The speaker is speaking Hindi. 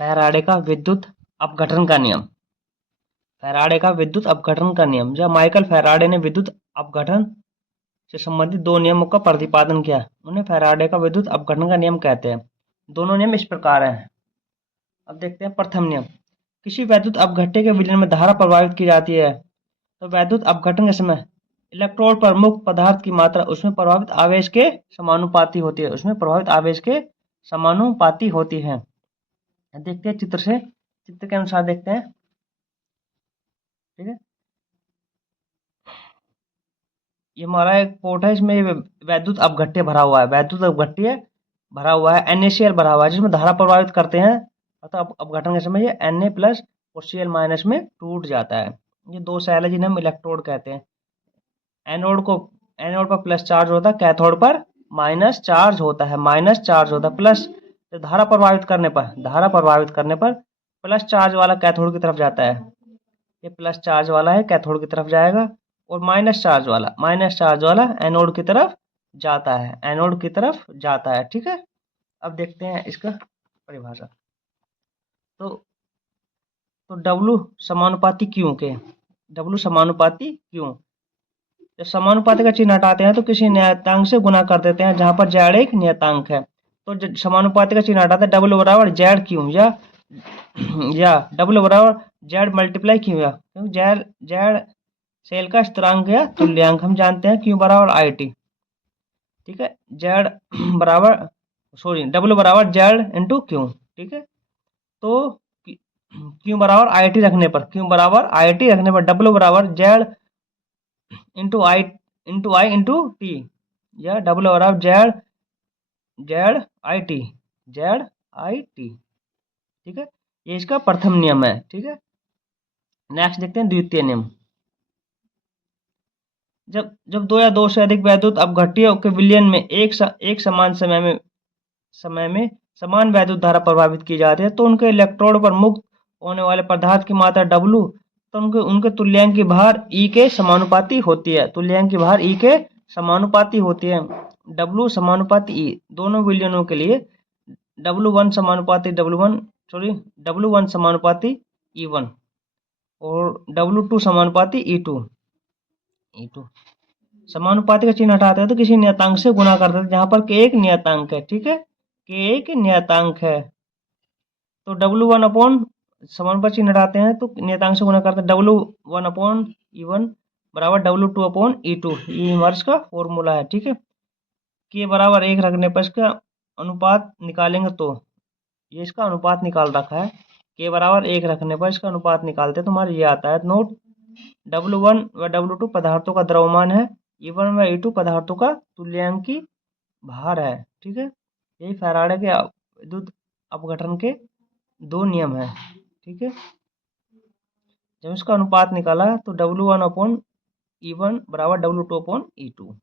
फैराडे का विद्युत अपघटन का नियम। फैराडे का विद्युत अपघटन का नियम। जब माइकल फैराडे ने विद्युत अपघटन से संबंधित दो नियमों का प्रतिपादन किया, उन्हें फैराडे का विद्युत अपघटन का नियम कहते हैं। दोनों नियम इस प्रकार हैं। अब देखते हैं प्रथम नियम। किसी वैद्युत अपघट्य के विलयन में धारा प्रवाहित की जाती है तो वैद्युत अपघटन के समय इलेक्ट्रोड पर मुक्त पदार्थ की मात्रा उसमें प्रभावित आवेश के समानुपाती होती है। उसमें प्रभावित आवेश के समानुपाती होती है। देखते हैं चित्र से, चित्र के अनुसार देखते हैं। ठीक है, ये हमारा एक पोर्ट है, इसमें वैद्युत अपघट्य भरा हुआ है। वैद्युत अपघट्य भरा हुआ है, NaCl भरा हुआ है, जिसमें धारा प्रवाहित करते हैं। अतः अपघटन के समय ये Na प्लस और Cl माइनस में टूट जाता है। ये दो सेल है जिन्हें हम इलेक्ट्रोड कहते हैं। एनोड पर प्लस चार्ज होता है, कैथोड पर माइनस चार्ज होता है। माइनस चार्ज होता है प्लस। तो धारा प्रभावित करने पर प्लस चार्ज वाला कैथोड की तरफ जाता है। ये प्लस चार्ज वाला है, कैथोड की तरफ जाएगा, और माइनस चार्ज वाला एनोड की तरफ जाता है। एनोड की तरफ जाता है। ठीक है, अब देखते हैं इसका परिभाषा। तो W समानुपाती क्यों के, W समानुपाती क्यों। जब समानुपाती का चिन्ह हटाते हैं तो किसी नियतांक से गुना कर देते हैं, जहां पर z एक नियतांक है। तो समानुपाती का चिन्ह हटाते हैं, W बराबर z क्यों, या W बराबर z मल्टीप्लाई क्यों, या क्योंकि z सेल का स्थिरांक या तुल्यांक हम जानते हैं, Q बराबर IT। ठीक है, W बराबर z इंटू क्यू। ठीक है, तो Q बराबर IT रखने पर W बराबर z इंटू आई इंटू टी, या W बराबर जेड आई टी। ठीक है, ये इसका प्रथम नियम है। ठीक है, नेक्स्ट देखते हैं द्वितीय नियम। जब दो या दो से अधिक वैद्युत अपघट्यों के विलयन में एक समान समय में समान वैद्युत धारा प्रभावित की जाती है, तो उनके इलेक्ट्रोड पर मुक्त होने वाले पदार्थ की मात्रा W, तो उनके तुल्यांक की भार E के समानुपाती होती है। तुल्यांक की भार E के समानुपाती होती है। W समानुपाती E दोनों विलयनों के लिए W1 समानुपाती E1 और W2 समानुपाती E2 समानुपाती का चिन्ह हटाते हैं तो किसी नियतांक से गुणा करते हैं, जहां पर K एक नियतांक है। ठीक है, K एक नियतांक है। तो W1 अपॉन समानुपाती चिन्ह हटाते हैं तो नियतांक से गुणा करते हैं, W1 अपॉन E1 बराबर W2 अपॉन E2। ये इनवर्स का फॉर्मूला है। ठीक है, K बराबर 1 रखने पर इसका अनुपात निकालेंगे तो ये इसका अनुपात निकाल रखा है। K बराबर 1 रखने पर इसका अनुपात निकालते हैं तो हमारा ये आता है। नोट, W1 व W2 पदार्थों का द्रव्यमान है, E1 व E2 पदार्थों का तुल्यांकी भार है। ठीक है, यही फैराडे के विद्युत अपघटन के दो नियम है। ठीक है, जब इसका अनुपात निकाला तो W1 अपॉन E1 बराबर W2 अपॉन E2।